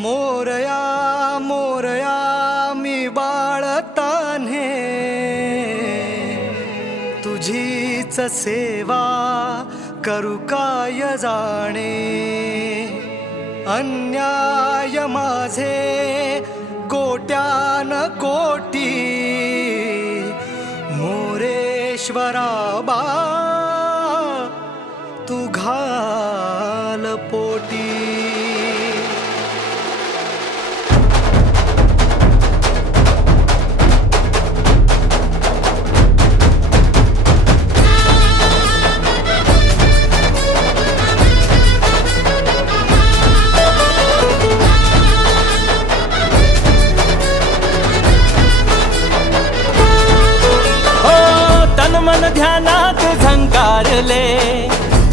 मोरया मोरया मी बाळताने तुझीच सेवा करू काय जाणे? अन्याय माझे कोट्यान कोटी. मोरेश्वरा बा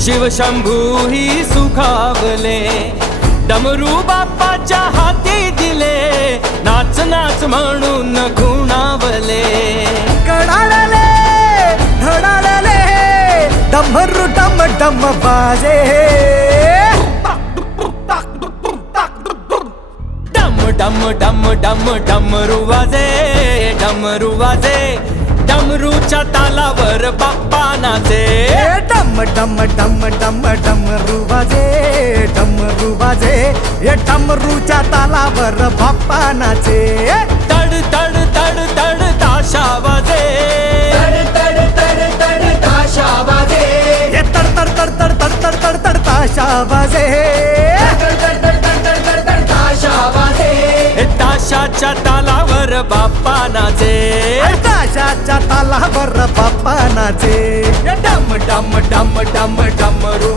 शिवशंभू ही सुखावले. डमरू बाप्पाच्या हाती दिले. नाच नाच म्हणून खुणावले. कडाळले धडाळले डमरू डम डम बाजे डम डम डम डम डमरू वाजे डमरू वाजे. डमरूच्या तालावर बाप्पा नाचे. डम डम डम डम डमरू वाजे डमरू वाजे हे डमरूच्या तालावर बाप्पा नाचे तड तड तड तड ताशा वाजे हे तड तड तड तड तड तड तड तड ताशा वाजे हे ताशाच्या तालावर बाप्पा नाचे அப்பா நாச்சு. டம் டம் டம் டம் டம்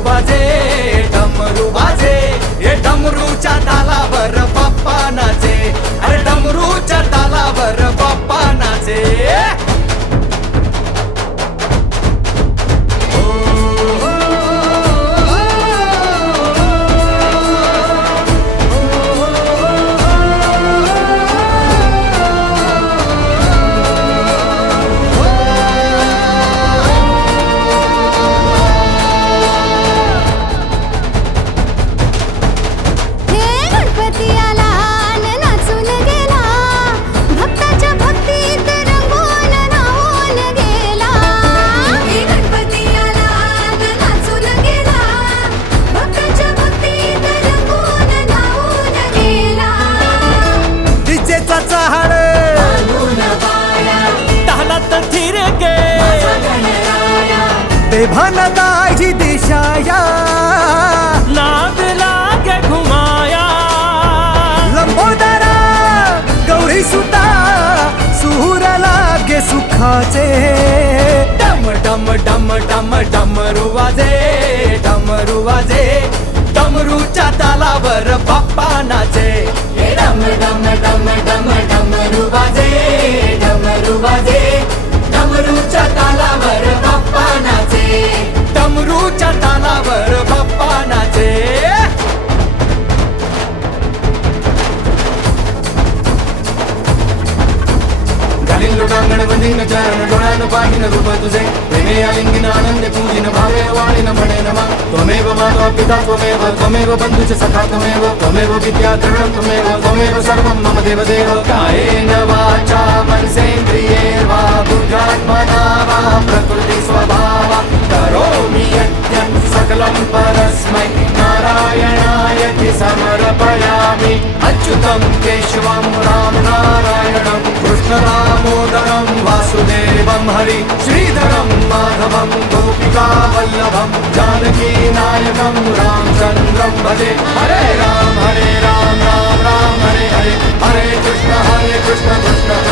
देभान दाही दिशाया. नाद लागे घुमाया. लंबोदरा गौरी सुता सुर लागे सुखाचे. डम डम डम डम डमरू वाजे डमरू वाजे डमरूच्या तालावर దిన చరణ గుణాను పాటిన రూప తుజే ప్రేమేయ లింగిన ఆనంద పూజిన భావే వాణిన మణే నమ. త్వమేవ మాతా పితా త్వమేవ త్వమేవ బంధు చ సఖా త్వమేవ త్వమేవ విద్యాధరం త్వమేవ త్వమేవ సర్వం మమ దేవదేవ. కాయేన వాచా మనసేంద్రియేర్వా బుద్ధ్యాత్మనా వా ప్రకృతి స్వభావ. కరోమి యత్యం సకలం పరస్మై. నారాయణాయతి సమర్పయామి. అచ్యుతం కేశవం రామ నారాయణం दामोदरं वासुदेवं हरि श्रीधरं माधवं गोपिका वल्लभं जानकीनायकं रामचन्द्रं भजे। हरे राम हरे राम राम राम हरे हरे। हरे कृष्ण हरे कृष्ण कृष्ण।